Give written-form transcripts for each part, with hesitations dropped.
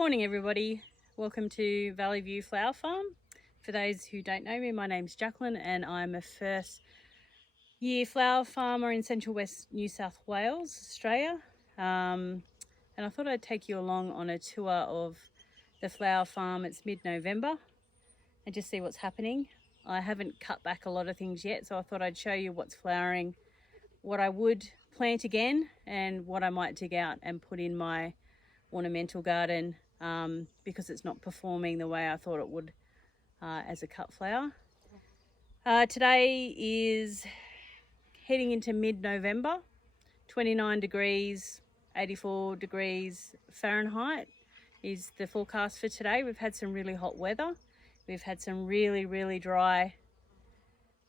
Morning everybody, welcome to Valley View Flower Farm. For those who don't know me, my name's Jaclyn and I'm a first year flower farmer in Central West New South Wales, Australia. And I thought I'd take you along on a tour of the flower farm. It's mid-November and just see what's happening. I haven't cut back a lot of things yet, so I thought I'd show you what's flowering, what I would plant again and what I might dig out and put in my ornamental garden because it's not performing the way I thought it would as a cut flower. Today is heading into mid-November, 29 degrees, 84 degrees Fahrenheit is the forecast for today. We've had some really hot weather. We've had some really dry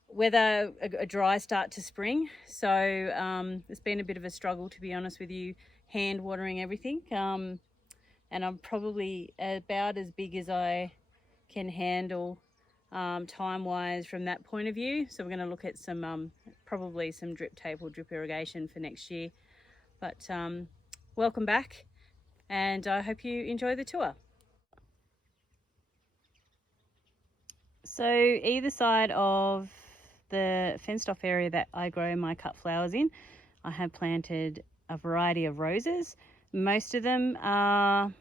weather, a dry start to spring. So it's been a bit of a struggle, to be honest with you, hand watering everything. And I'm probably about as big as I can handle time wise from that point of view. So we're going to look at some probably some drip tape or drip irrigation for next year. But welcome back and I hope you enjoy the tour. So either side of the fenced off area that I grow my cut flowers in, I have planted a variety of roses. Most of them are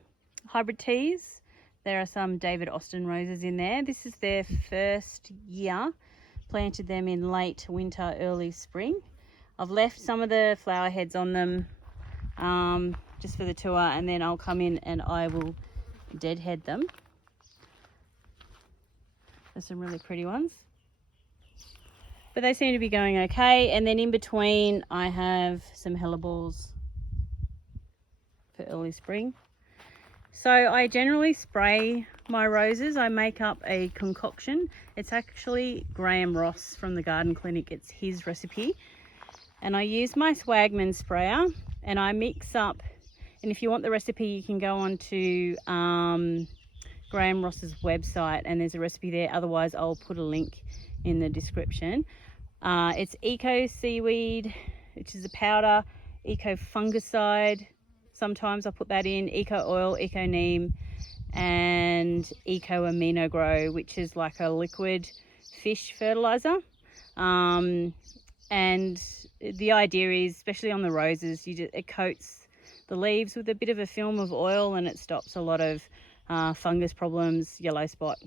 hybrid teas. There are some David Austin roses in there. This is their first year. Planted them in late winter, early spring. I've left some of the flower heads on them just for the tour, and then I'll come in and I will deadhead them. There's some really pretty ones, but they seem to be going okay. And then in between I have some helleborus for early spring. So I generally spray my roses. I make up a concoction. It's actually Graham Ross from the Garden Clinic. It's his recipe. And I use my Swagman sprayer and I mix up, and if you want the recipe you can go on to Graham Ross's website and there's a recipe there. Otherwise I'll put a link in the description. It's Eco Seaweed, which is a powder, Eco Fungicide, sometimes I put that in, Eco Oil, Eco Neem, and Eco Amino Grow, which is like a liquid fish fertilizer. And the idea is, especially on the roses, it coats the leaves with a bit of a film of oil and it stops a lot of fungus problems, yellow spot,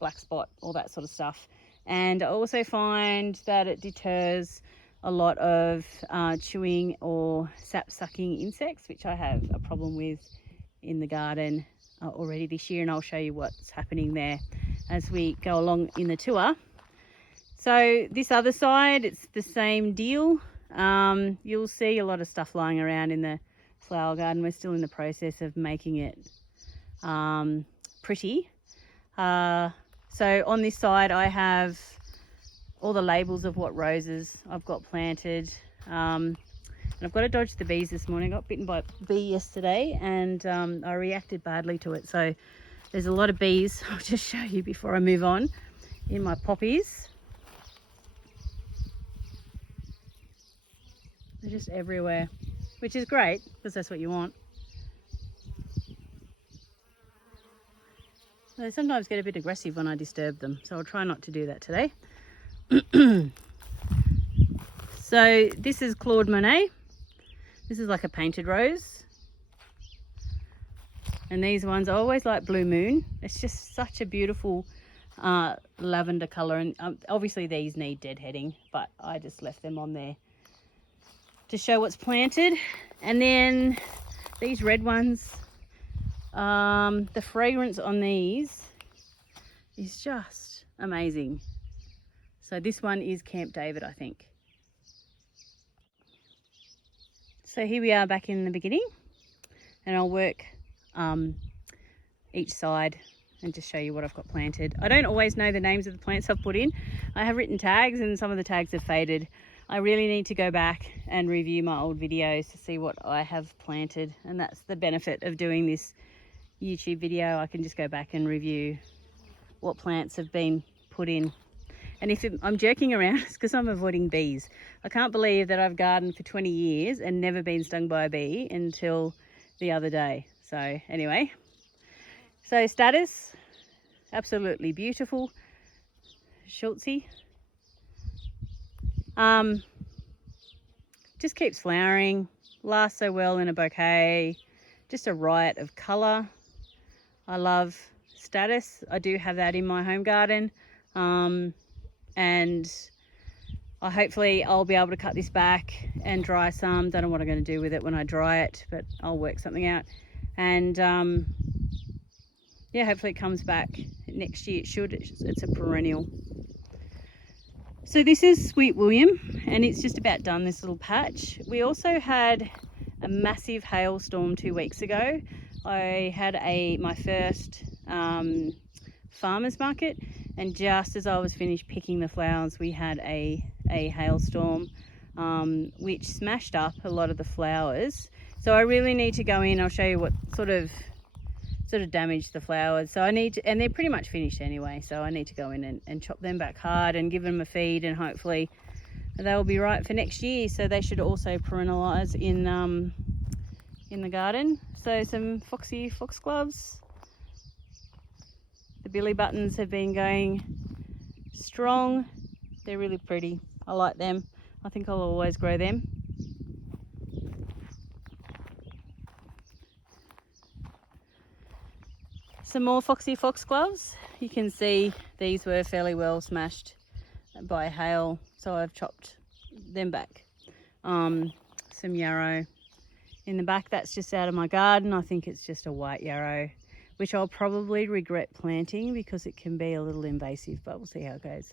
black spot, all that sort of stuff. And I also find that it deters a lot of chewing or sap sucking insects, which I have a problem with in the garden already this year, and I'll show you what's happening there as we go along in the tour. So this other side, it's the same deal. You'll see a lot of stuff lying around in the flower garden. We're still in the process of making it pretty. So on this side I have all the labels of what roses I've got planted. And I've got to dodge the bees this morning. I got bitten by a bee yesterday and I reacted badly to it. So there's a lot of bees. I'll just show you before I move on in my poppies. They're just everywhere, which is great because that's what you want. They sometimes get a bit aggressive when I disturb them, so I'll try not to do that today. So this is Claude Monet. This is like a painted rose. And these ones I always like Blue Moon. It's just such a beautiful lavender colour, and obviously these need deadheading, but I just left them on there to show what's planted. And then these red ones, the fragrance on these is just amazing. So this one is Camp David, I think. So here we are back in the beginning, and I'll work each side and just show you what I've got planted. I don't always know the names of the plants I've put in. I have written tags and some of the tags have faded. I really need to go back and review my old videos to see what I have planted, and that's the benefit of doing this YouTube video. I can just go back and review what plants have been put in. And if I'm jerking around, it's because I'm avoiding bees. I can't believe that I've gardened for 20 years and never been stung by a bee until the other day. So anyway, So status, absolutely beautiful. Schultzy. Just keeps flowering, lasts so well in a bouquet, just a riot of colour. I love status. I do have that in my home garden, and hopefully I'll be able to cut this back and dry some. Don't know what I'm going to do with it when I dry it, but I'll work something out. And yeah, hopefully it comes back next year. It should. It's a perennial. So this is Sweet William, and it's just about done, this little patch. We also had a massive hailstorm 2 weeks ago. I had my first farmer's market, and just as I was finished picking the flowers, we had a hailstorm which smashed up a lot of the flowers. So I really need to go in. I'll show you what sort of damaged the flowers. So I need to, and they're pretty much finished anyway, so I need to go in and chop them back hard and give them a feed, and hopefully they'll be right for next year. So they should also perennialize in the garden. So some foxy foxgloves. The billy buttons have been going strong. They're really pretty. I like them. I think I'll always grow them. Some more foxy foxgloves. You can see these were fairly well smashed by hail, so I've chopped them back. Some yarrow in the back, that's just out of my garden. I think it's just a white yarrow, which I'll probably regret planting because it can be a little invasive, but we'll see how it goes.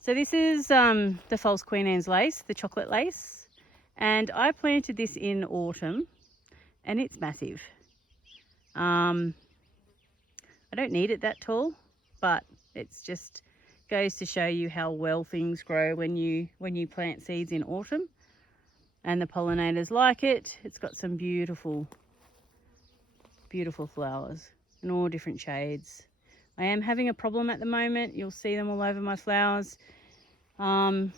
So this is the false Queen Anne's lace, the chocolate lace, and I planted this in autumn, and it's massive. I don't need it that tall, but it's just goes to show you how well things grow when you plant seeds in autumn, and the pollinators like it. It's got some beautiful flowers in all different shades. I am having a problem at the moment. You'll see them all over my flowers. I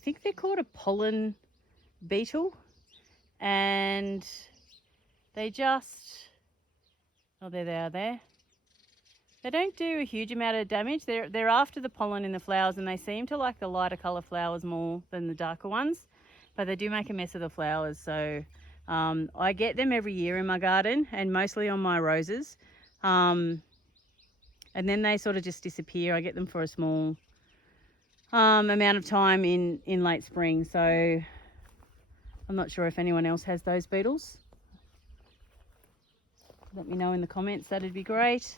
think they're called a pollen beetle, and they just, oh, there they are there. They don't do a huge amount of damage. They're after the pollen in the flowers, and they seem to like the lighter colour flowers more than the darker ones, but they do make a mess of the flowers. So I get them every year in my garden, and mostly on my roses, and then they sort of just disappear. I get them for a small amount of time in late spring, so I'm not sure if anyone else has those beetles. Let me know in the comments, that'd be great.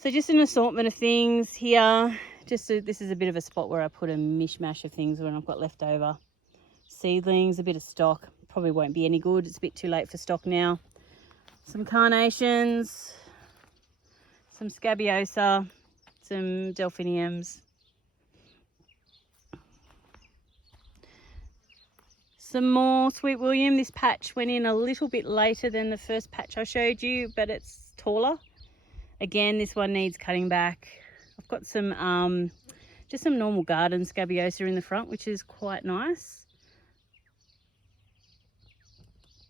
So just an assortment of things here. This is a bit of a spot where I put a mishmash of things when I've got leftover seedlings, a bit of stock. Probably won't be any good. It's a bit too late for stock now. Some carnations, some scabiosa, some delphiniums, some more Sweet William. This patch went in a little bit later than the first patch I showed you, but it's taller. Again, this one needs cutting back. I've got some just some normal garden scabiosa in the front, which is quite nice.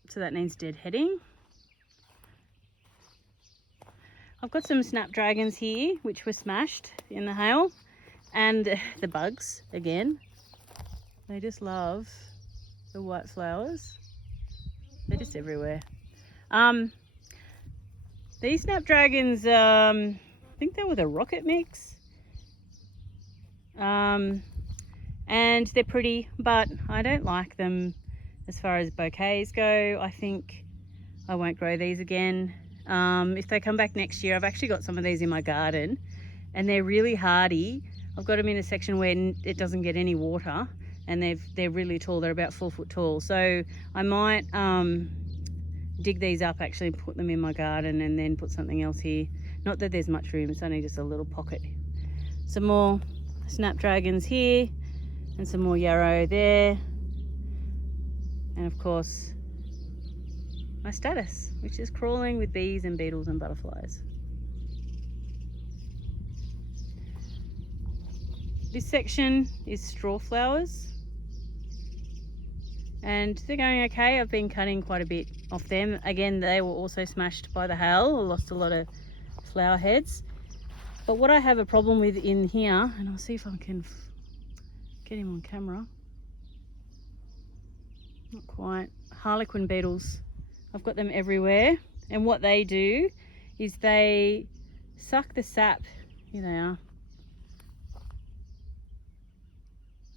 So that needs deadheading. I've got some Snapdragons here, which were smashed in the hail, and the bugs again. They just love the white flowers. They're just everywhere. These Snapdragons, I think they were the rocket mix. And they're pretty, but I don't like them as far as bouquets go. I think I won't grow these again. If they come back next year, I've actually got some of these in my garden, and they're really hardy. I've got them in a section where it doesn't get any water, and they're really tall. They're about 4 foot tall. So I might dig these up actually and put them in my garden, and then put something else here. Not that there's much room, it's only just a little pocket. Some more Snapdragons here, and some more yarrow there, and of course my status, which is crawling with bees and beetles and butterflies. This section is straw flowers, and they're going okay. I've been cutting quite a bit off them. Again, they were also smashed by the hail. I lost a lot of flower heads. But what I have a problem with in here, and I'll see if I can get him on camera. Not quite. Harlequin beetles. I've got them everywhere, and what they do is they suck the sap. Here they are.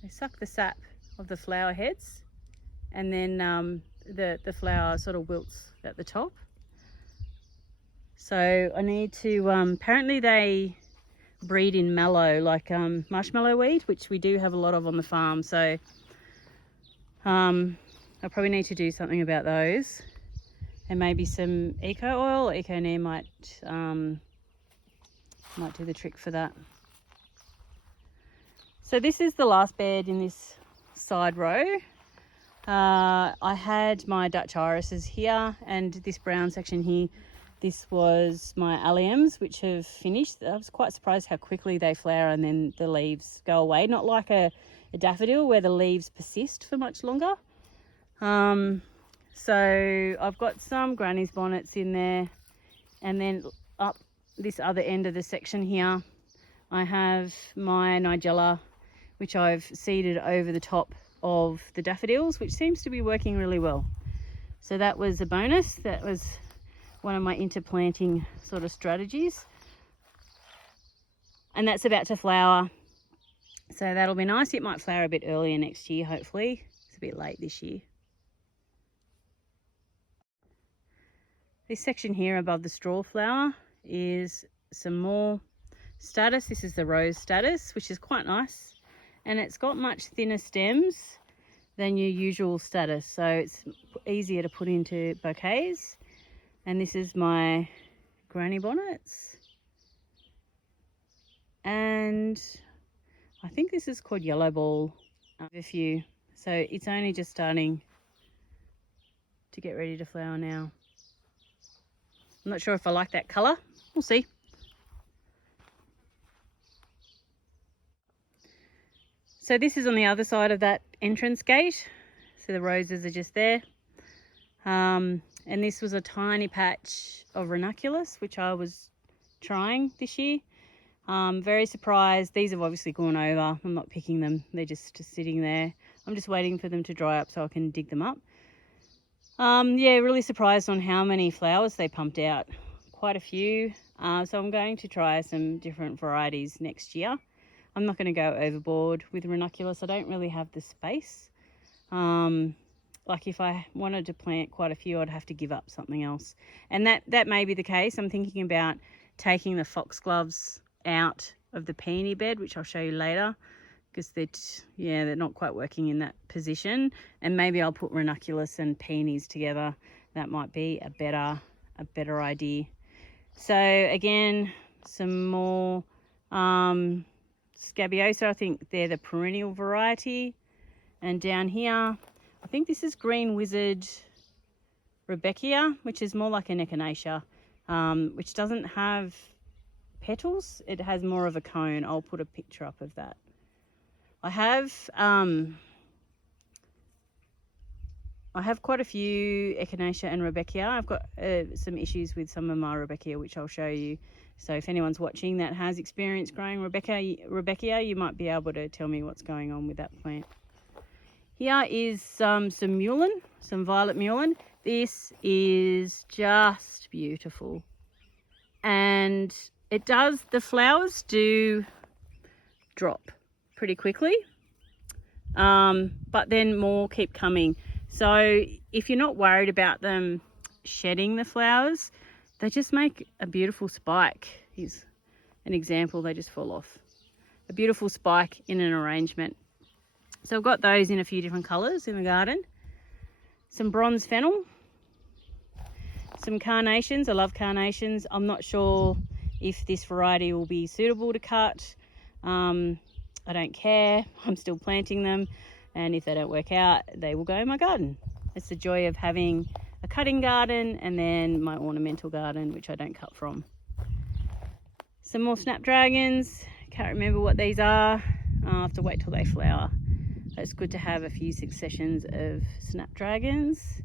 They suck the sap of the flower heads, and then the flower sort of wilts at the top. So I need to, apparently they breed in mallow, like marshmallow weed, which we do have a lot of on the farm. So I probably need to do something about those, and maybe some Eco oil or Eco Neem might do the trick for that. So this is the last bed in this side row. I had my Dutch irises here, and this brown section here, this was my alliums, which have finished. I was quite surprised how quickly they flower and then the leaves go away. Not like a daffodil where the leaves persist for much longer. So I've got some granny's bonnets in there, and then up this other end of the section here, I have my nigella, which I've seeded over the top of the daffodils, which seems to be working really well. So that was a bonus. That was one of my interplanting sort of strategies. And that's about to flower. So that'll be nice. It might flower a bit earlier next year, hopefully. It's a bit late this year. This section here above the straw flower is some more status. This is the rose status, which is quite nice. And it's got much thinner stems than your usual status. So it's easier to put into bouquets. And this is my granny bonnets. And I think this is called yellow ball. A few. So it's only just starting to get ready to flower now. I'm not sure if I like that colour. We'll see. So this is on the other side of that entrance gate. So the roses are just there. And this was a tiny patch of ranunculus, which I was trying this year. Very surprised. These have obviously gone over. I'm not picking them. They're just sitting there. I'm just waiting for them to dry up so I can dig them up. Yeah, really surprised on how many flowers they pumped out. Quite a few. So I'm going to try some different varieties next year. I'm not going to go overboard with ranunculus. I don't really have the space. Like if I wanted to plant quite a few, I'd have to give up something else. And that may be the case. I'm thinking about taking the foxgloves out of the peony bed, which I'll show you later, because they're not quite working in that position. And maybe I'll put ranunculus and peonies together. That might be a better idea. So again, some more scabiosa. I think they're the perennial variety. And down here, I think this is green wizard Rebecca, which is more like an echinacea, which doesn't have petals. It has more of a cone. I'll put a picture up of that. I have quite a few echinacea and Rebecca. I've got some issues with some of my Rebecca, which I'll show you. So if anyone's watching that has experience growing Rebecca, you might be able to tell me what's going on with that plant. Here is some mullein, some violet mullein. This is just beautiful. And the flowers do drop pretty quickly, but then more keep coming. So if you're not worried about them shedding the flowers, they just make a beautiful spike. Here's an example, they just fall off. A beautiful spike in an arrangement. So I've got those in a few different colours in the garden. Some bronze fennel, some carnations. I love carnations. I'm not sure if this variety will be suitable to cut. I don't care. I'm still planting them, and if they don't work out, they will go in my garden. It's the joy of having a cutting garden and then my ornamental garden, which I don't cut from. Some more snapdragons. Can't remember what these are. I'll have to wait till they flower. It's good to have a few successions of Snapdragons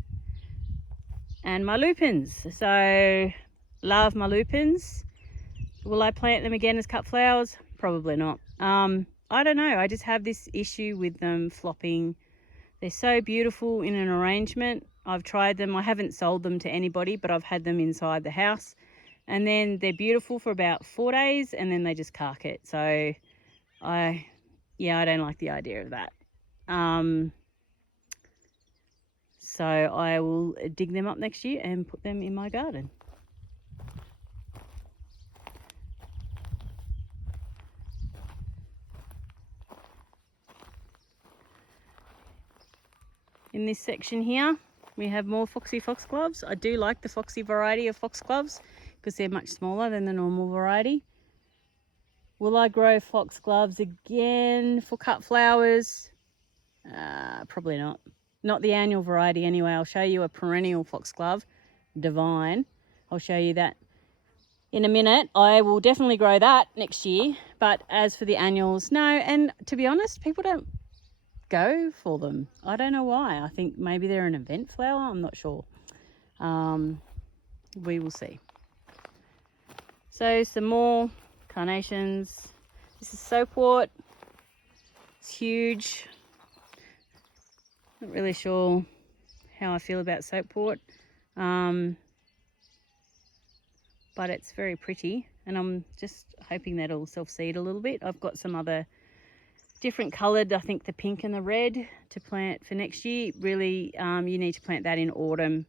and my lupins. So love my lupins. Will I plant them again as cut flowers? Probably not. I don't know. I just have this issue with them flopping. They're so beautiful in an arrangement. I've tried them. I haven't sold them to anybody, but I've had them inside the house. And then they're beautiful for about 4 days and then they just cark it. So I don't like the idea of that. So I will dig them up next year and put them in my garden. In this section here, we have more foxy foxgloves. I do like the foxy variety of foxgloves because they're much smaller than the normal variety. Will I grow foxgloves again for cut flowers? Probably not. Not the annual variety anyway. I'll show you a perennial foxglove, Divine. I'll show you that in a minute. I will definitely grow that next year. But as for the annuals, no. And to be honest, people don't go for them. I don't know why. I think maybe they're an event flower. I'm not sure. We will see. So some more carnations. This is soapwort. It's huge. Not really sure how I feel about soapwort, but it's very pretty, and I'm just hoping that it'll self-seed a little bit. I've got some other different coloured, I think the pink and the red, to plant for next year. Really, you need to plant that in autumn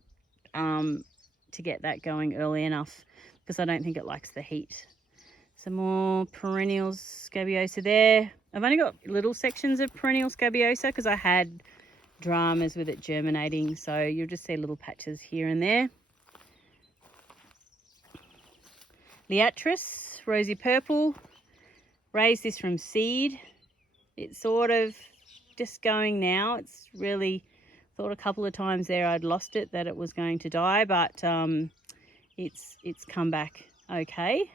to get that going early enough, because I don't think it likes the heat. Some more perennials scabiosa there. I've only got little sections of perennial scabiosa because I had dramas with it germinating, so you'll just see little patches here and there. Liatris, rosy purple. Raised this from seed. It's sort of just going now. It's really thought a couple of times there I'd lost it, that it was going to die, but it's come back okay.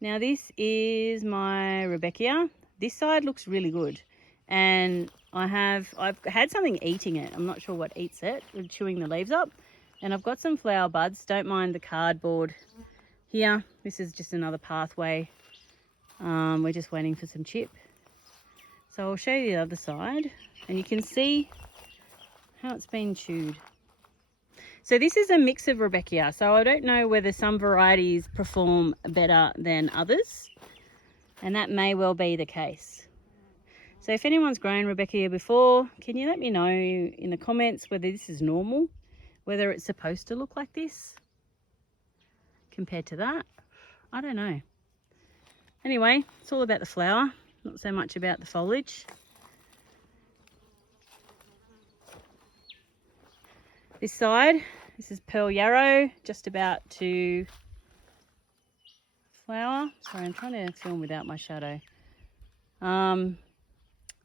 Now this is my Rebecca. This side looks really good, and I've had something eating it. I'm not sure what eats it, chewing the leaves up. And I've got some flower buds. Don't mind the cardboard here. This is just another pathway. We're just waiting for some chip. So I'll show you the other side, and you can see how it's been chewed. So this is a mix of Rebecca. So I don't know whether some varieties perform better than others, and that may well be the case. So if anyone's grown Rebecca before, can you let me know in the comments whether this is normal, whether it's supposed to look like this compared to that? I don't know. Anyway, it's all about the flower, not so much about the foliage. This side, this is pearl yarrow, just about to flower. Sorry, I'm trying to film without my shadow.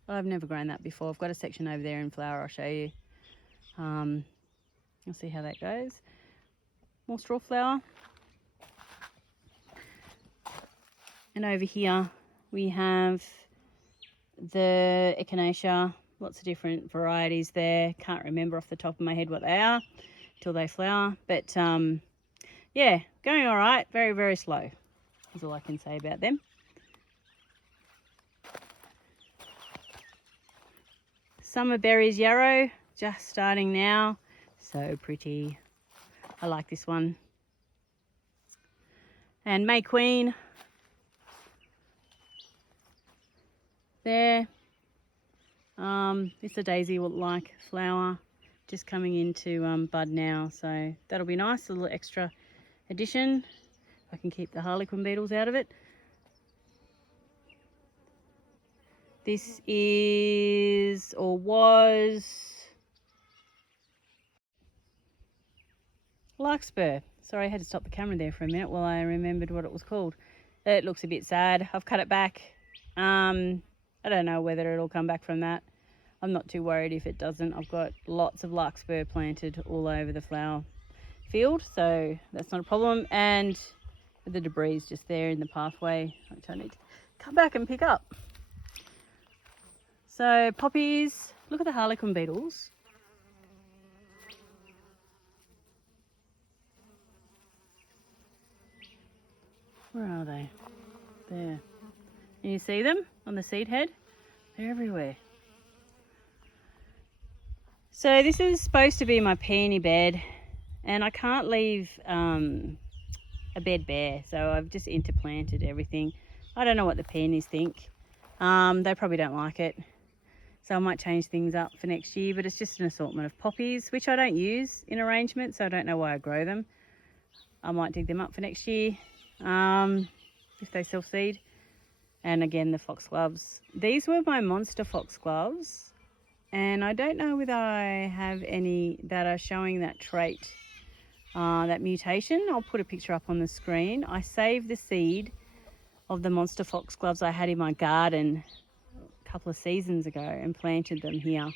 I've never grown that before. I've got a section over there in flower, I'll show you. You'll see how that goes. More straw flower. And over here we have the echinacea, lots of different varieties there. Can't remember off the top of my head what they are till they flower. But yeah, going all right. Very, very slow is all I can say about them. Summer berries yarrow, just starting now. So pretty. I like this one. And May Queen. There. It's a daisy-like flower, just coming into bud now. So that'll be nice, a little extra addition. If I can keep the harlequin beetles out of it. This is, or was, larkspur. Sorry, I had to stop the camera there for a minute while I remembered what it was called. It looks a bit sad. I've cut it back. I don't know whether it'll come back from that. I'm not too worried if it doesn't. I've got lots of larkspur planted all over the flower field, so that's not a problem. And the debris is just there in the pathway, which I need to come back and pick up. So poppies, look at the harlequin beetles. Where are they? There. Can you see them on the seed head? They're everywhere. So this is supposed to be my peony bed, and I can't leave a bed bare, so I've just interplanted everything. I don't know what the peonies think. They probably don't like it, so I might change things up for next year, but it's just an assortment of poppies, which I don't use in arrangement, so I don't know why I grow them. I might dig them up for next year if they self-seed. And again, the foxgloves. These were my monster foxgloves, and I don't know whether I have any that are showing that trait, that mutation. I'll put a picture up on the screen. I saved the seed of the monster foxgloves I had in my garden a couple of seasons ago and planted them here.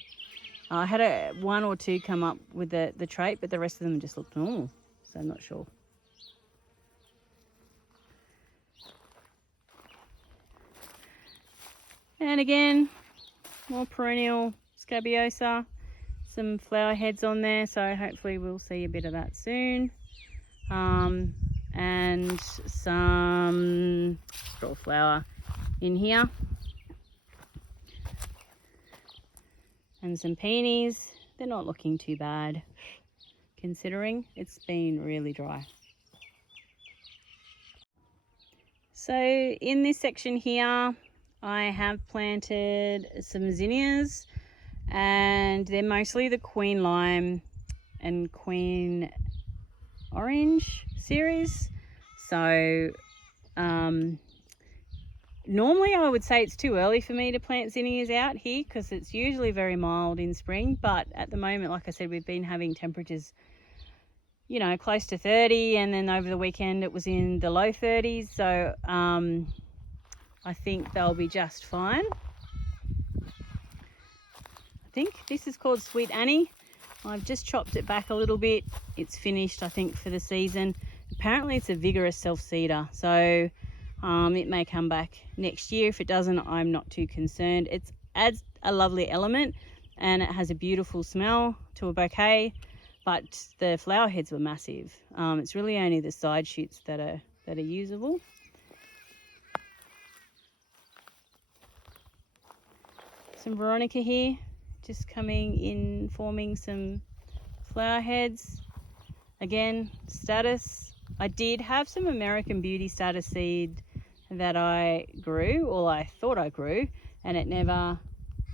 I had one or two come up with the trait, but the rest of them just looked normal, so I'm not sure. And again, more perennial scabiosa, some flower heads on there, so hopefully we'll see a bit of that soon. And some straw flower in here. And some peonies. They're not looking too bad, considering it's been really dry. So in this section here, I have planted some zinnias, and they're mostly the Queen Lime and Queen Orange series. So normally I would say it's too early for me to plant zinnias out here because it's usually very mild in spring, but at the moment, like I said, we've been having temperatures, you know, close to 30, and then over the weekend it was in the low 30s, so I think they'll be just fine. I think this is called Sweet Annie. I've just chopped it back a little bit. It's finished, I think, for the season. Apparently it's a vigorous self-seeder, so it may come back next year. If it doesn't, I'm not too concerned. It adds a lovely element and it has a beautiful smell to a bouquet, but the flower heads were massive. It's really only the side shoots that are usable. Some Veronica here, just coming in, forming some flower heads. Again, status. I did have some American Beauty status seed that I grew, or I thought I grew, and it never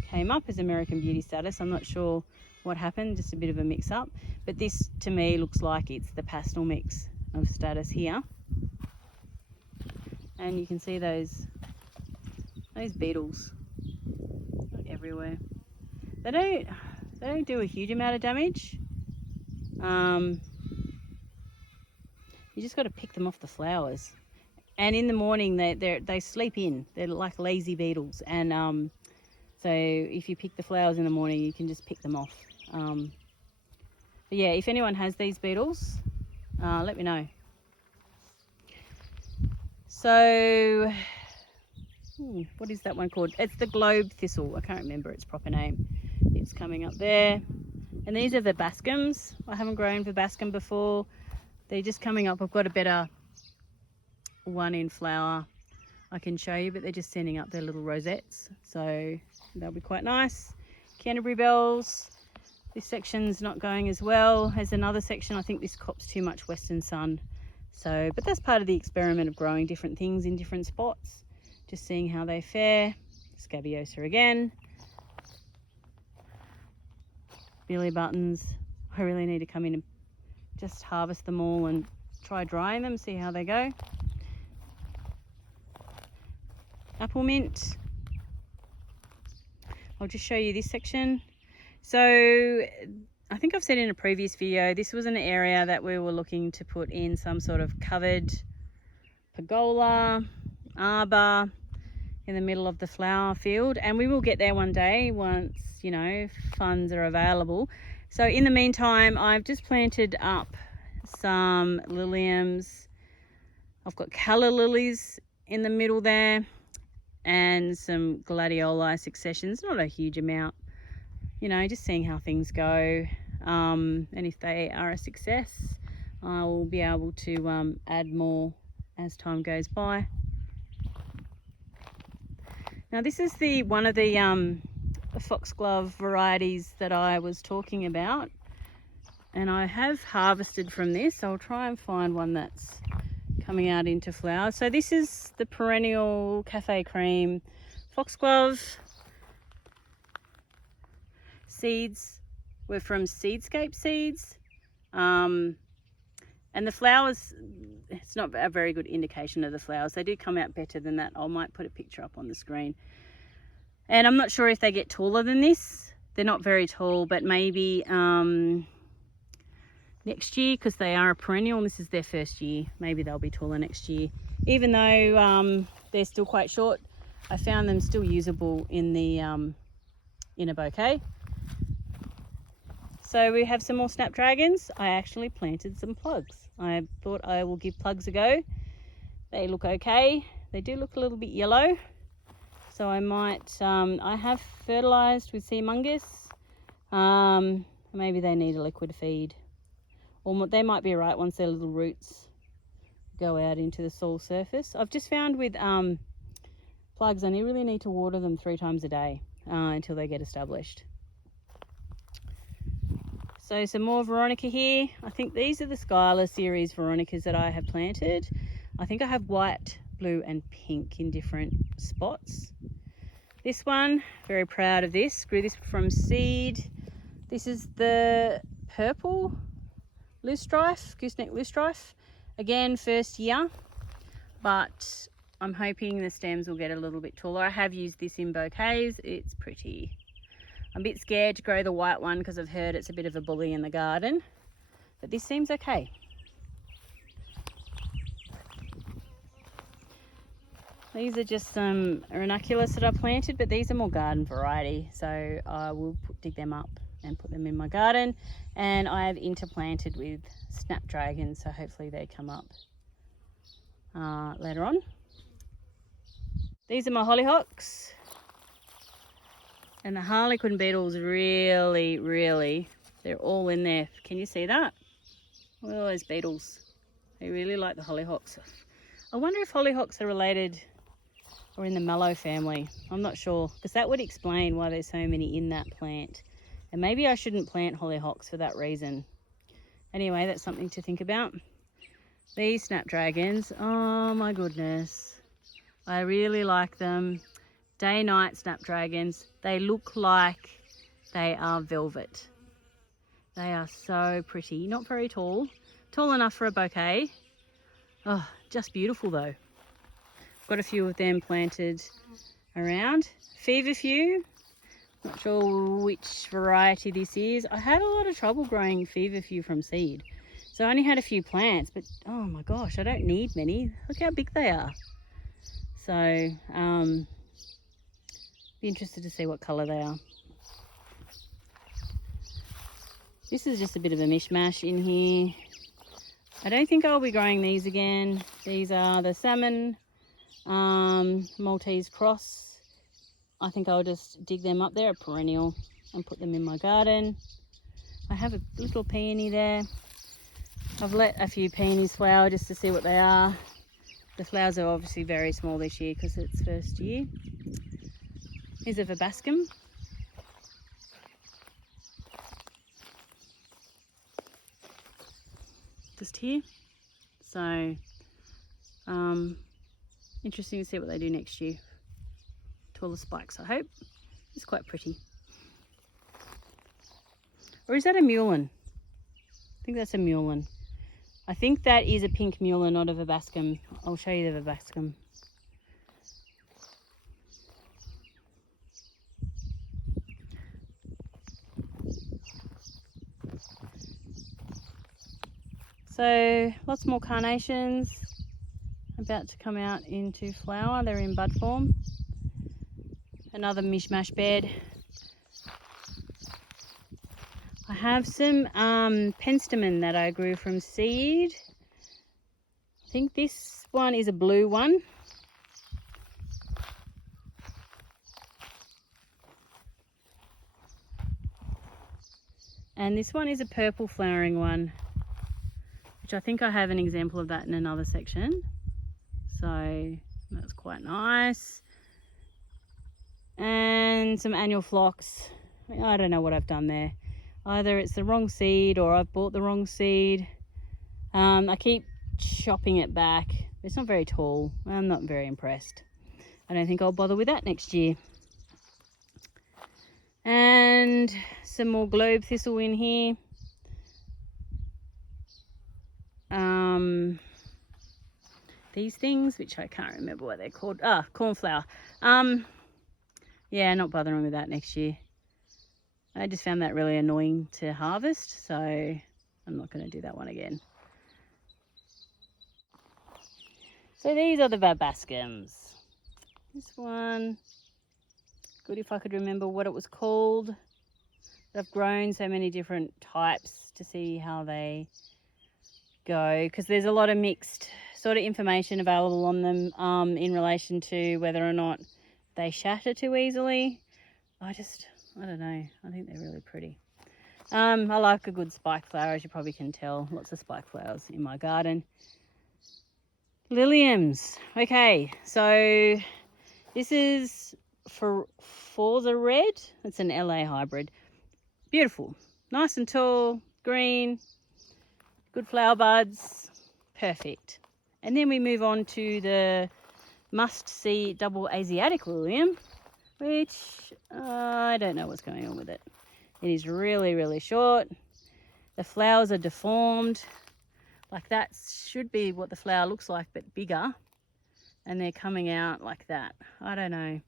came up as American Beauty status. I'm not sure what happened, just a bit of a mix up. But this to me looks like it's the pastel mix of status here. And you can see those beetles everywhere. They don't do a huge amount of damage. You just got to pick them off the flowers, and in the morning they sleep in. They're like lazy beetles, and so if you pick the flowers in the morning, you can just pick them off. But yeah, if anyone has these beetles, let me know. So what is that one called? It's the globe thistle. I can't remember its proper name. It's coming up there. And these are verbascums. I haven't grown verbascum before. They're just coming up. I've got a better one in flower I can show you, but they're just sending up their little rosettes, so they'll be quite nice. Canterbury bells. This section's not going as well. There's another section. I think this cops too much western sun. So, but that's part of the experiment of growing different things in different spots. Just seeing how they fare. Scabiosa again. Billy buttons. I really need to come in and just harvest them all and try drying them, see how they go. Apple mint. I'll just show you this section. So I think I've said in a previous video, this was an area that we were looking to put in some sort of covered pergola, arbor in the middle of the flower field, and we will get there one day once, you know, funds are available. So in the meantime, I've just planted up some liliums. I've got calla lilies in the middle there, and some gladioli successions, not a huge amount, you know, just seeing how things go. And if they are a success, I will be able to add more as time goes by. Now this is one of the foxglove varieties that I was talking about, and I have harvested from this. I'll try and find one that's coming out into flower. So this is the Perennial Cafe Cream foxglove. Seeds were from Seedscape Seeds, and the flowers, it's not a very good indication of the flowers. They do come out better than that. I might put a picture up on the screen. And I'm not sure if they get taller than this. They're not very tall, but maybe next year, because they are a perennial and this is their first year, maybe they'll be taller next year. Even though they're still quite short, I found them still usable in the in a bouquet. So we have some more Snapdragons. I actually planted some plugs. I thought I will give plugs a go. They look okay. They do look a little bit yellow. So I might, I have fertilized with sea mungus. Maybe they need a liquid feed. Or they might be right once their little roots go out into the soil surface. I've just found with plugs, I really need to water them 3 times a day until they get established. So some more Veronica here. I think these are the Skylar series Veronicas that I have planted. I think I have white, blue and pink in different spots. This one, very proud of this. Grew this from seed. This is the purple loosestrife, gooseneck loosestrife. Again, first year, but I'm hoping the stems will get a little bit taller. I have used this in bouquets. It's pretty. I'm a bit scared to grow the white one because I've heard it's a bit of a bully in the garden, but this seems okay. These are just some ranunculus that I planted, but these are more garden variety, so I will dig them up and put them in my garden. And I have interplanted with Snapdragons, so hopefully they come up later on. These are my hollyhocks. And the harlequin beetles really, they're all in there. Can you see that? Look at all those beetles. They really like the hollyhocks. I wonder if hollyhocks are related or in the mallow family. I'm not sure, because that would explain why there's so many in that plant. And maybe I shouldn't plant hollyhocks for that reason. Anyway, that's something to think about. These Snapdragons, oh my goodness. I really like them. Day-night Snapdragons. They look like they are velvet. They are so pretty. Not very tall. Tall enough for a bouquet. Oh, just beautiful though. Got a few of them planted around. Feverfew. Not sure which variety this is. I had a lot of trouble growing feverfew from seed. So I only had a few plants, but oh my gosh, I don't need many. Look how big they are. So, be interested to see what colour they are. This is just a bit of a mishmash in here. I don't think I'll be growing these again. These are the salmon Maltese cross. I think I'll just dig them up there, a perennial, and put them in my garden. I have a little peony there. I've let a few peonies flower just to see what they are. The flowers are obviously very small this year because it's first year. Here's a verbascum. Just here. So, interesting to see what they do next year. Taller spikes, I hope. It's quite pretty. Or is that a mullein? I think that's a mullein. I think that is a pink mullein, not a verbascum. I'll show you the verbascum. So lots more carnations about to come out into flower. They're in bud form. Another mishmash bed. I have some penstemon that I grew from seed. I think this one is a blue one. And this one is a purple flowering one, which I think I have an example of that in another section. So that's quite nice. And some annual phlox. I don't know what I've done there. Either it's the wrong seed or I've bought the wrong seed. I keep chopping it back. It's not very tall. I'm not very impressed. I don't think I'll bother with that next year. And some more globe thistle in here. These things, which I can't remember what they're called. Cornflower. Yeah, not bothering with that next year. I just found that really annoying to harvest, so I'm not going to do that one again. So these are the verbascums. This one, good if I could remember what it was called. I've grown so many different types to see how they go, because there's a lot of mixed sort of information available on them in relation to whether or not they shatter too easily. I don't know. I think they're really pretty. I like a good spike flower, as you probably can tell. Lots of spike flowers in my garden. Liliums. Okay, so this is for Forza Red. It's an LA hybrid. Beautiful. Nice and tall, green, good flower buds. Perfect. And then we move on to the must-see double Asiatic Lilium, which I don't know what's going on with it. It is really, really short. The flowers are deformed. Like that should be what the flower looks like, but bigger. And they're coming out like that. I don't know.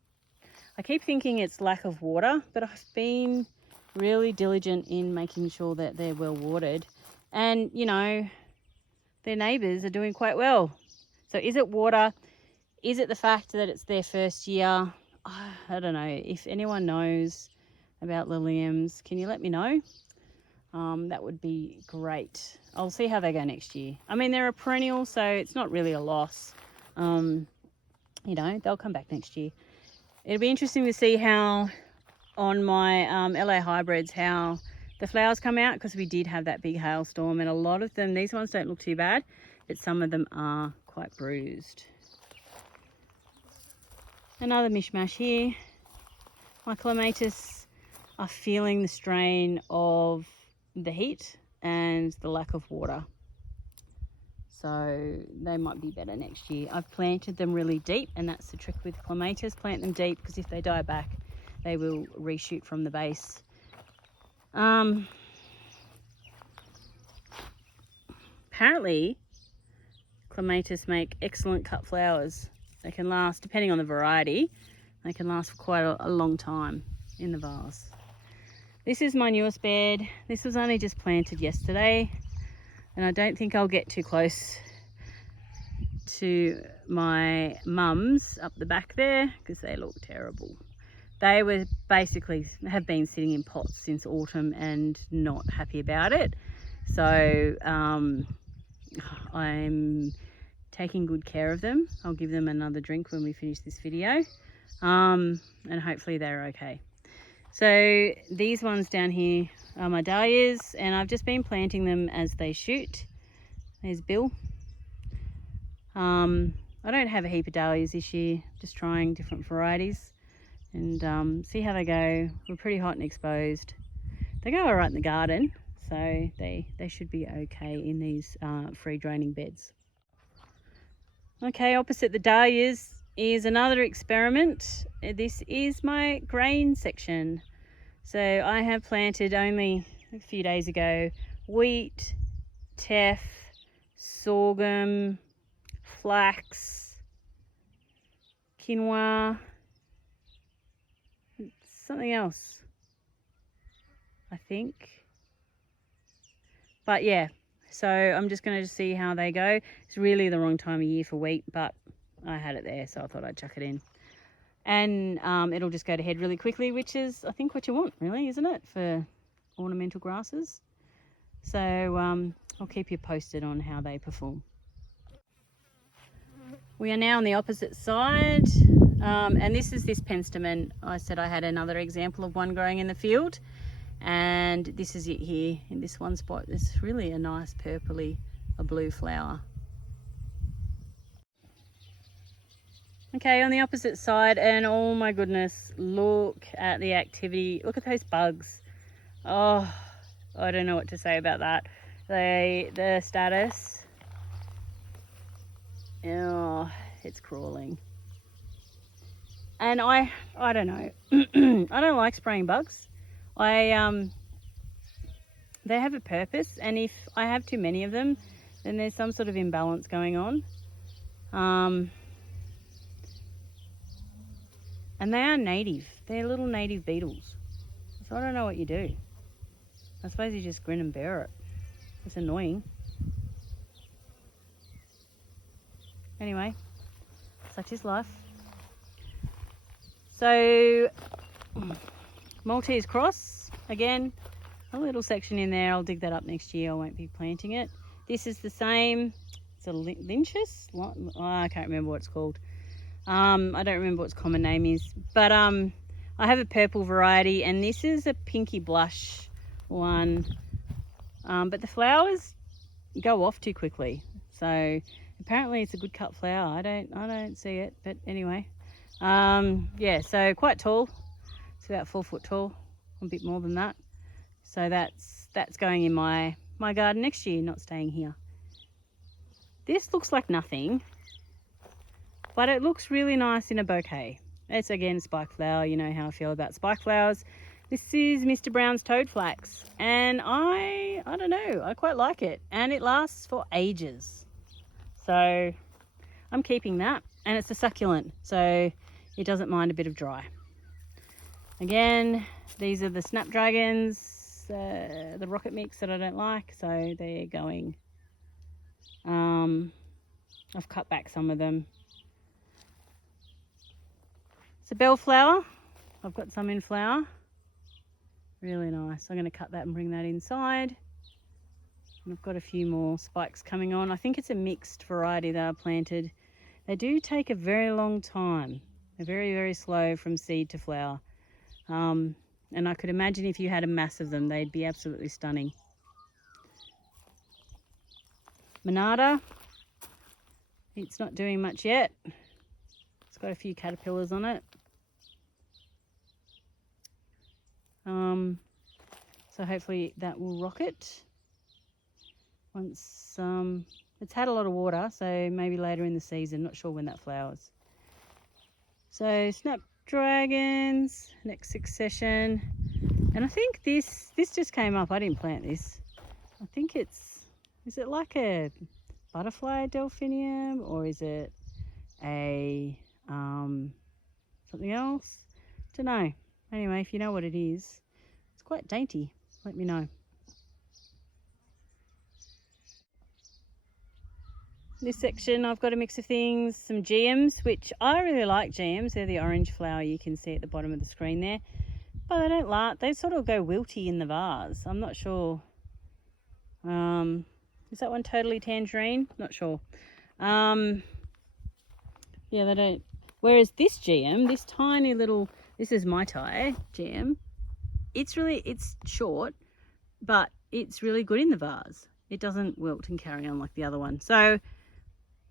I keep thinking it's lack of water, but I've been really diligent in making sure that they're well watered. And, you know, their neighbours are doing quite well. So is it water? Is it the fact that it's their first year? I don't know. If anyone knows about Liliums, can you let me know? That would be great. I'll see how they go next year. I mean, they're a perennial, so it's not really a loss. You know, they'll come back next year. It'll be interesting to see how on my LA hybrids, how the flowers come out, because we did have that big hailstorm, and a lot of them, these ones don't look too bad, but some of them are quite bruised. Another mishmash here. My clematis are feeling the strain of the heat and the lack of water, so they might be better next year. I've planted them really deep, and that's the trick with clematis. Plant them deep, because if they die back, they will reshoot from the base. Apparently clematis make excellent cut flowers. They can last, depending on the variety, they can last for quite a long time in the vase. This is my newest bed. This was only just planted yesterday, and I don't think I'll get too close to my mum's up the back there, because they look terrible. They were basically have been sitting in pots since autumn and not happy about it. So I'm taking good care of them. I'll give them another drink when we finish this video, and hopefully they're okay. So these ones down here are my dahlias, and I've just been planting them as they shoot. There's Bill. I don't have a heap of dahlias this year, just trying different varieties and see how they go. We're pretty hot and exposed. They go all right in the garden, so they should be okay in these free draining beds. Okay, opposite the dahlias is another experiment. This is my grain section. So I have planted only a few days ago wheat, teff, sorghum, flax, quinoa, something else, I think. But yeah, so I'm just going to see how they go. It's really the wrong time of year for wheat, but I had it there, so I thought I'd chuck it in. And it'll just go to head really quickly, which is, I think, what you want, really, isn't it, for ornamental grasses? So I'll keep you posted on how they perform. We are now on the opposite side, and this is this penstemon. I said I had another example of one growing in the field, And this is it here in this one spot. It's really a nice purpley, a blue flower. Okay, on the opposite side, and oh my goodness, look at the activity. Look at those bugs. Oh, I don't know what to say about that. The status, oh, it's crawling. And I don't know. I don't like spraying bugs. They have a purpose, and if I have too many of them, then there's some sort of imbalance going on. And they are native. They're little native beetles. So I don't know what you do. I suppose you just grin and bear it. It's annoying. Anyway, such is life. So, Maltese cross, again, a little section in there. I'll dig that up next year. I won't be planting it. This is the same. It's a Lynchus. I can't remember what it's called. I don't remember what its common name is. But I have a purple variety, and this is a pinky blush one. But the flowers go off too quickly. So apparently it's a good cut flower. I don't see it, but anyway. Yeah, so quite tall. It's about 4 foot tall, a bit more than that. So that's going in my garden next year, not staying here. This looks like nothing, but it looks really nice in a bouquet. It's again spike flower. You know how I feel about spike flowers. This is Mr. Brown's toadflax, and I don't know, I quite like it, and it lasts for ages. So I'm keeping that, and it's a succulent, so it doesn't mind a bit of dry. Again, these are the Snapdragons, the rocket mix that I don't like, so they're going. I've cut back some of them. It's a bellflower. I've got some in flower. Really nice. I'm going to cut that and bring that inside. And I've got a few more spikes coming on. I think it's a mixed variety that I planted. They do take a very long time. They're very, very slow from seed to flower. And I could imagine if you had a mass of them, they'd be absolutely stunning. Monarda. It's not doing much yet. It's got a few caterpillars on it. So hopefully that will rocket once it's had a lot of water, so maybe later in the season. Not sure when that flowers. So Snapdragons, next succession, and I think this just came up. I didn't plant this. I think is it like a butterfly delphinium, or is it a something else? Don't know. Anyway, if you know what it is, it's quite dainty. Let me know. This section I've got a mix of things, some GMs, which I really like GMs. They're the orange flower you can see at the bottom of the screen there. But they don't last, they sort of go wilty in the vase. I'm not sure. Is that one totally tangerine? Not sure. Yeah, they don't. Whereas this GM, this tiny little, this is my Thai GM. It's short, but it's really good in the vase. It doesn't wilt and carry on like the other one. So,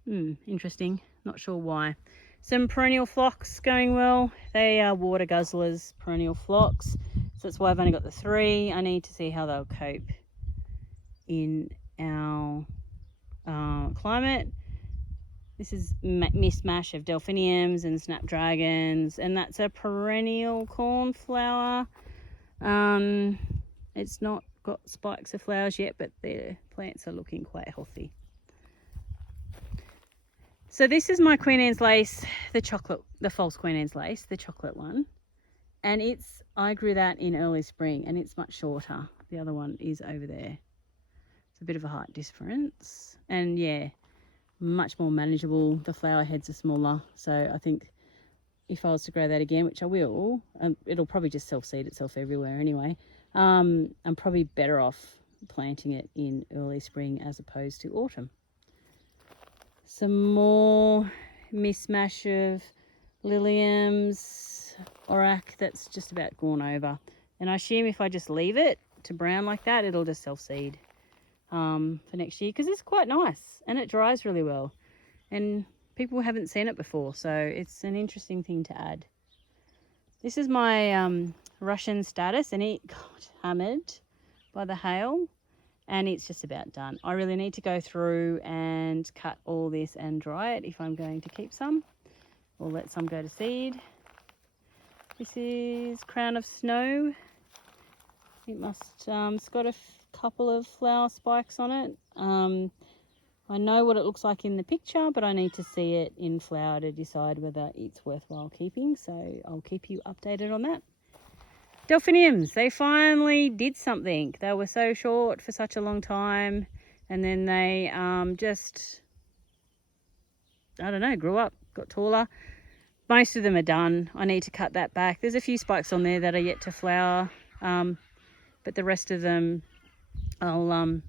interesting. Not sure why. Some perennial phlox going well. They are water guzzlers, perennial phlox. So that's why I've only got the 3. I need to see how they'll cope in our climate. This is mishmash of delphiniums and snapdragons, and that's a perennial cornflower. It's not got spikes of flowers yet, but their plants are looking quite healthy. So this is my Queen Anne's lace, the false Queen Anne's lace, the chocolate one. And I grew that in early spring, and it's much shorter. The other one is over there. It's a bit of a height difference. And yeah, much more manageable. The flower heads are smaller. So I think if I was to grow that again, which I will, it'll probably just self-seed itself everywhere anyway. I'm probably better off planting it in early spring as opposed to autumn. Some more mishmash of liliums, orac that's just about gone over. And I assume if I just leave it to brown like that, it'll just self-seed for next year, because it's quite nice and it dries really well. And people haven't seen it before, so it's an interesting thing to add. This is my Russian status, and it got hammered by the hail, and it's just about done. I really need to go through and cut all this and dry it if I'm going to keep some, or let some go to seed. This is Crown of Snow. It must, it's got a couple of flower spikes on it. I know what it looks like in the picture, but I need to see it in flower to decide whether it's worthwhile keeping. So I'll keep you updated on that. Delphiniums, they finally did something. They were so short for such a long time, and then they just, I don't know, grew up, got taller. Most of them are done. I need to cut that back. There's a few spikes on there that are yet to flower, but the rest of them I'll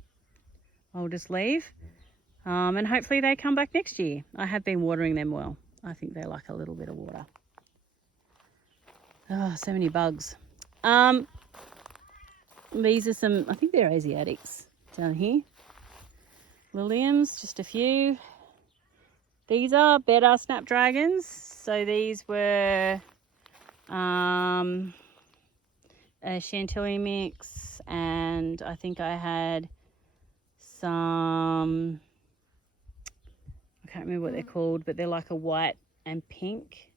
just leave. And hopefully they come back next year. I have been watering them well. I think they like a little bit of water. Oh, so many bugs. These are some, I think they're Asiatics down here. Liliums, just a few. These are better Snapdragons. So these were a Chantilly mix, and I think I had some, I can't remember what they're called, but they're like a white and pink.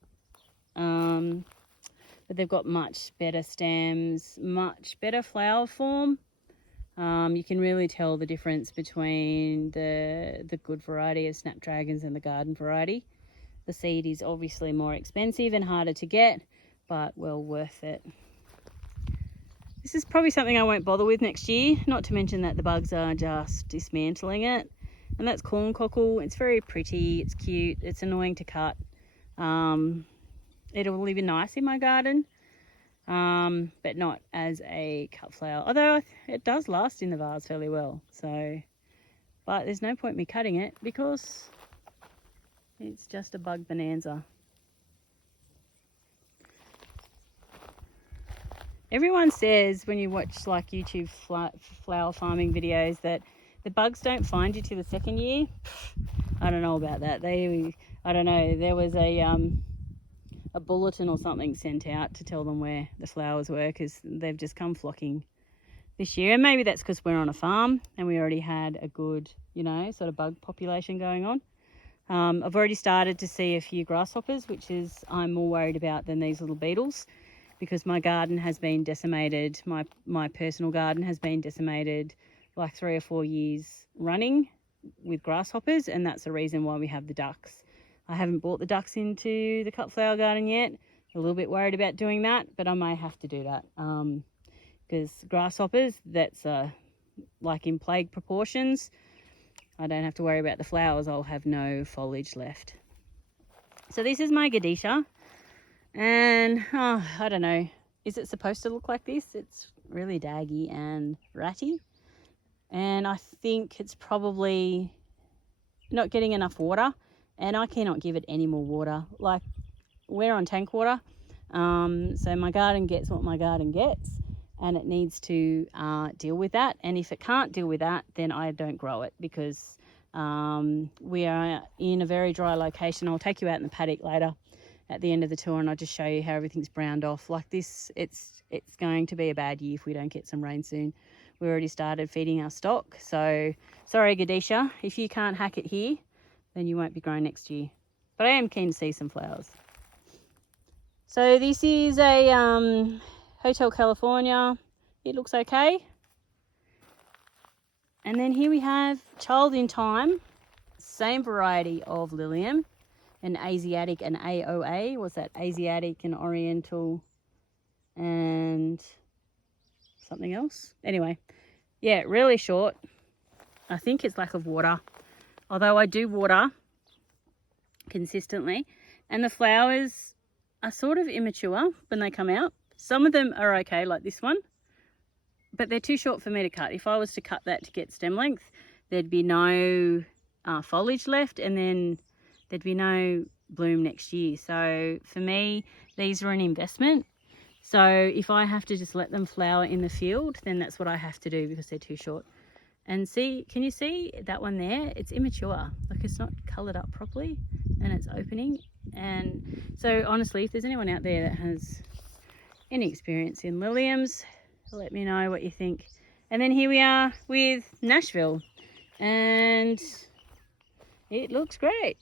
But they've got much better stems, much better flower form. You can really tell the difference between the good variety of Snapdragons and the garden variety. The seed is obviously more expensive and harder to get, but well worth it. This is probably something I won't bother with next year, not to mention that the bugs are just dismantling it. And that's corn cockle. It's very pretty, it's cute, it's annoying to cut. It'll live nice in my garden, but not as a cut flower. Although it does last in the vase fairly well. So, but there's no point me cutting it because it's just a bug bonanza. Everyone says when you watch like YouTube flower farming videos that the bugs don't find you till the second year. I don't know about that. I don't know. There was a bulletin or something sent out to tell them where the flowers were, because they've just come flocking this year. And maybe that's because we're on a farm and we already had a good, you know, sort of bug population going on. I've already started to see a few grasshoppers, which is I'm more worried about than these little beetles, because my garden has been decimated. My personal garden has been decimated like 3 or 4 years running with grasshoppers, and that's the reason why we have the ducks. I haven't brought the ducks into the cut flower garden yet. A little bit worried about doing that, but I may have to do that because grasshoppers, that's like in plague proportions. I don't have to worry about the flowers. I'll have no foliage left. So this is my Gadisha, and I don't know, is it supposed to look like this? It's really daggy and ratty, and I think it's probably not getting enough water, and I cannot give it any more water. Like, we're on tank water, so my garden gets what my garden gets, and it needs to deal with that. And if it can't deal with that, then I don't grow it, because we are in a very dry location. I'll take you out in the paddock later at the end of the tour, and I'll just show you how everything's browned off. Like this, it's going to be a bad year if we don't get some rain soon. We already started feeding our stock, so sorry Gadisha, if you can't hack it here, then you won't be growing next year. But I am keen to see some flowers. So this is a Hotel California. It looks okay. And then here we have Child in Time, same variety of Lilium, an Asiatic and AOA. What's that? Asiatic and Oriental and something else. Anyway, yeah, really short. I think it's lack of water, although I do water consistently. And the flowers are sort of immature when they come out. Some of them are okay, like this one, but they're too short for me to cut. If I was to cut that to get stem length, there'd be no foliage left, and then there'd be no bloom next year. So for me, these are an investment. So if I have to just let them flower in the field, then that's what I have to do because they're too short. And see, can you see that one there? It's immature, like it's not coloured up properly and it's opening. And so honestly, if there's anyone out there that has any experience in liliums, let me know what you think. And then here we are with Nashville, and it looks great.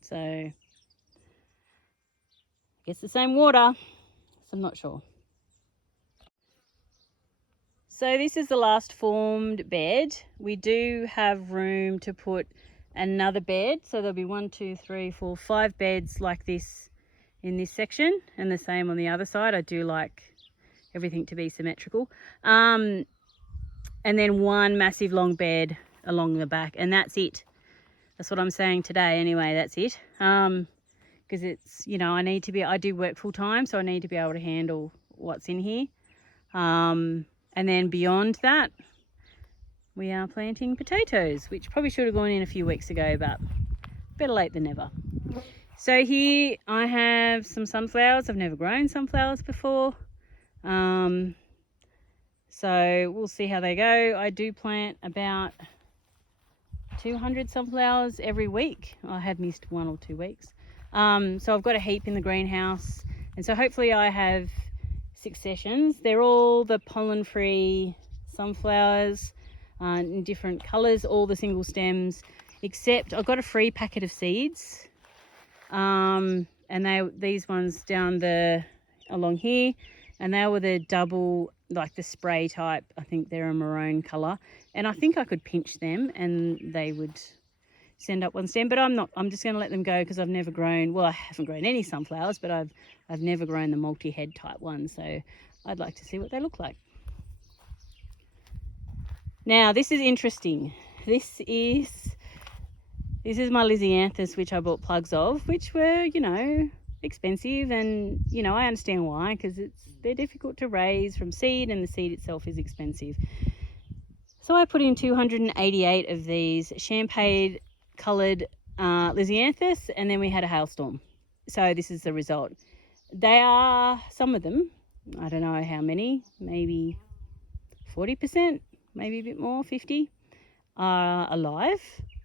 So I guess the same water, so I'm not sure. So this is the last formed bed. We do have room to put another bed, so there'll be 1, 2, 3, 4, 5 beds like this in this section, and the same on the other side. I do like everything to be symmetrical. And then one massive long bed along the back, and that's it. That's what I'm saying today anyway, that's it. Because it's, you know, I do work full time, so I need to be able to handle what's in here. And then beyond that, we are planting potatoes, which probably should have gone in a few weeks ago, but better late than never. So here I have some sunflowers. I've never grown sunflowers before. So we'll see how they go. I do plant about 200 sunflowers every week. I have missed 1 or 2 weeks. So I've got a heap in the greenhouse, and so hopefully I have 6 sessions. They're all the pollen-free sunflowers in different colours, all the single stems, except I got a free packet of seeds, and these ones down along here, and they were the double, like the spray type. I think they're a maroon colour, and I think I could pinch them and they would send up one stem, but I'm just going to let them go because I've never grown, well, I haven't grown any sunflowers, but I've never grown the multi-head type one, so I'd like to see what they look like. Now this is interesting. This is my Lisianthus, which I bought plugs of, which were, you know, expensive, and you know, I understand why, because they're difficult to raise from seed, and the seed itself is expensive. So I put in 288 of these champagne coloured Lisianthus, and then we had a hailstorm. So this is the result. They are, some of them, I don't know how many, maybe 40%, maybe a bit more, 50, are alive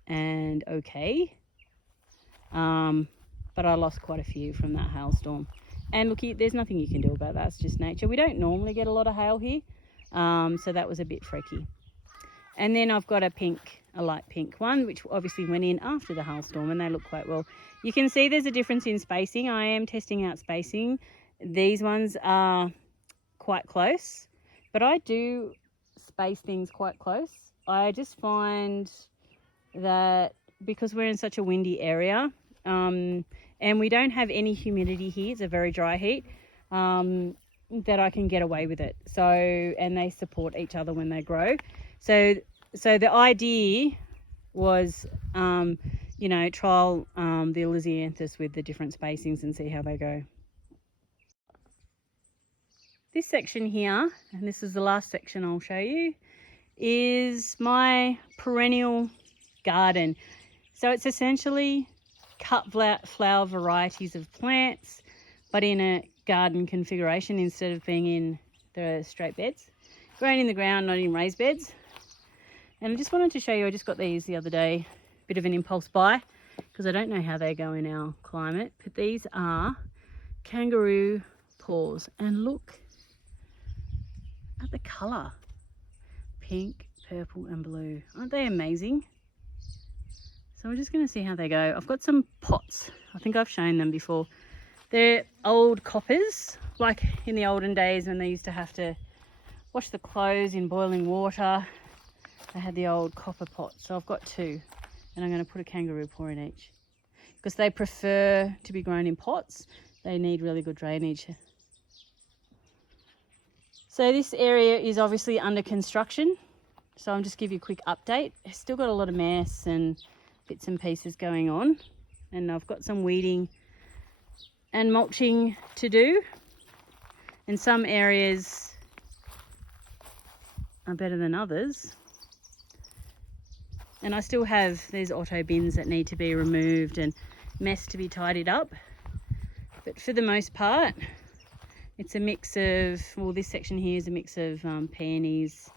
and okay. But I lost quite a few from that hailstorm. And look, there's nothing you can do about that. It's just nature. We don't normally get a lot of hail here, so that was a bit freaky. And then I've got a light pink one, which obviously went in after the hailstorm, and they look quite well. You can see there's a difference in spacing. I am testing out spacing. These ones are quite close, but I do space things quite close. I just find that because we're in such a windy area, and we don't have any humidity here, it's a very dry heat, that I can get away with it. So, and they support each other when they grow. So the idea was, you know, trial the Lisianthus with the different spacings and see how they go. This section here, and this is the last section I'll show you, is my perennial garden. So it's essentially cut flower varieties of plants, but in a garden configuration instead of being in the straight beds. Grown in the ground, not in raised beds. And I just wanted to show you, I just got these the other day, bit of an impulse buy, because I don't know how they go in our climate, but these are kangaroo paws, and look at the colour, pink, purple and blue. Aren't they amazing? So we're just going to see how they go. I've got some pots, I think I've shown them before. They're old coppers, like in the olden days when they used to have to wash the clothes in boiling water. They had the old copper pots, so I've got 2, and I'm going to put a kangaroo paw in each because they prefer to be grown in pots. They need really good drainage. So this area is obviously under construction, so I'll just give you a quick update. It's still got a lot of mess and bits and pieces going on, and I've got some weeding and mulching to do, and some areas are better than others. And I still have these auto bins that need to be removed and mess to be tidied up. But for the most part, It's a mix of, well, this section here is a mix of peonies,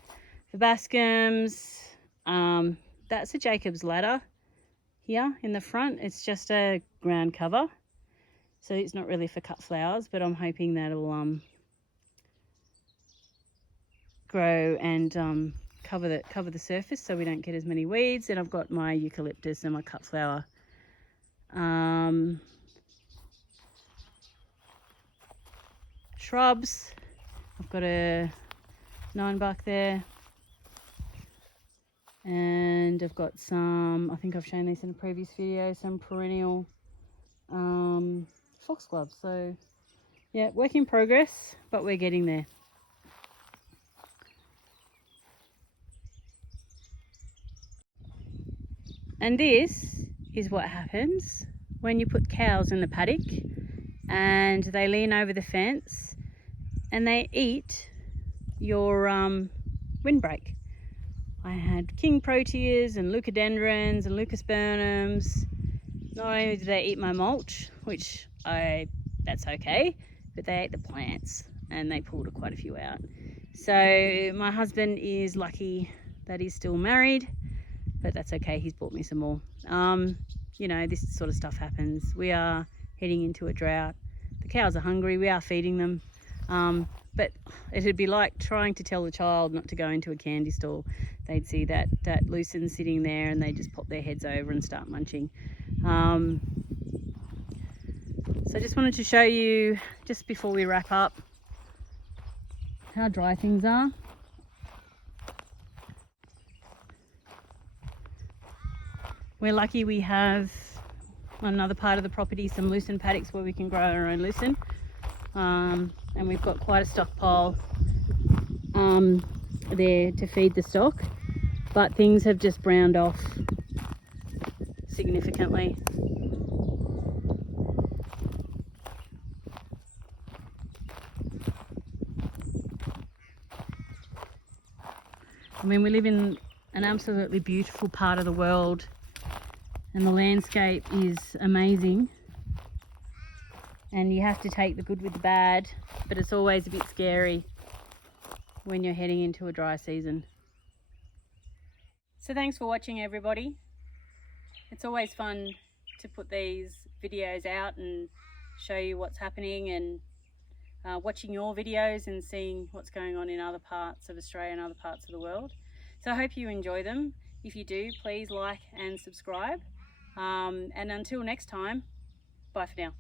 verbascums. That's a Jacob's ladder here in the front. It's just a ground cover, so it's not really for cut flowers, but I'm hoping that'll grow and cover the surface so we don't get as many weeds. And I've got my eucalyptus and my cut flower. Shrubs. I've got a 9-buck there, and I've got some, I think I've shown this in a previous video, some perennial foxgloves. So yeah, work in progress, but we're getting there. And this is what happens when you put cows in the paddock and they lean over the fence and they eat your windbreak. I had king proteas and leucodendrons and leucospermums. Not only did they eat my mulch, which that's okay, but they ate the plants and they pulled quite a few out. So my husband is lucky that he's still married, but that's okay, he's bought me some more. You know, this sort of stuff happens. We are heading into a drought. The cows are hungry, we are feeding them. But it'd be like trying to tell a child not to go into a candy store. They'd see that lucerne sitting there and they just pop their heads over and start munching. So I just wanted to show you, just before we wrap up, how dry things are. We're lucky we have on another part of the property some lucerne paddocks where we can grow our own lucerne. And we've got quite a stockpile there to feed the stock, but things have just browned off significantly. I mean, we live in an absolutely beautiful part of the world and the landscape is amazing, and you have to take the good with the bad, but it's always a bit scary when you're heading into a dry season. So thanks for watching, everybody. It's always fun to put these videos out and show you what's happening, and watching your videos and seeing what's going on in other parts of Australia and other parts of the world. So I hope you enjoy them. If you do, please like and subscribe. And until next time, bye for now.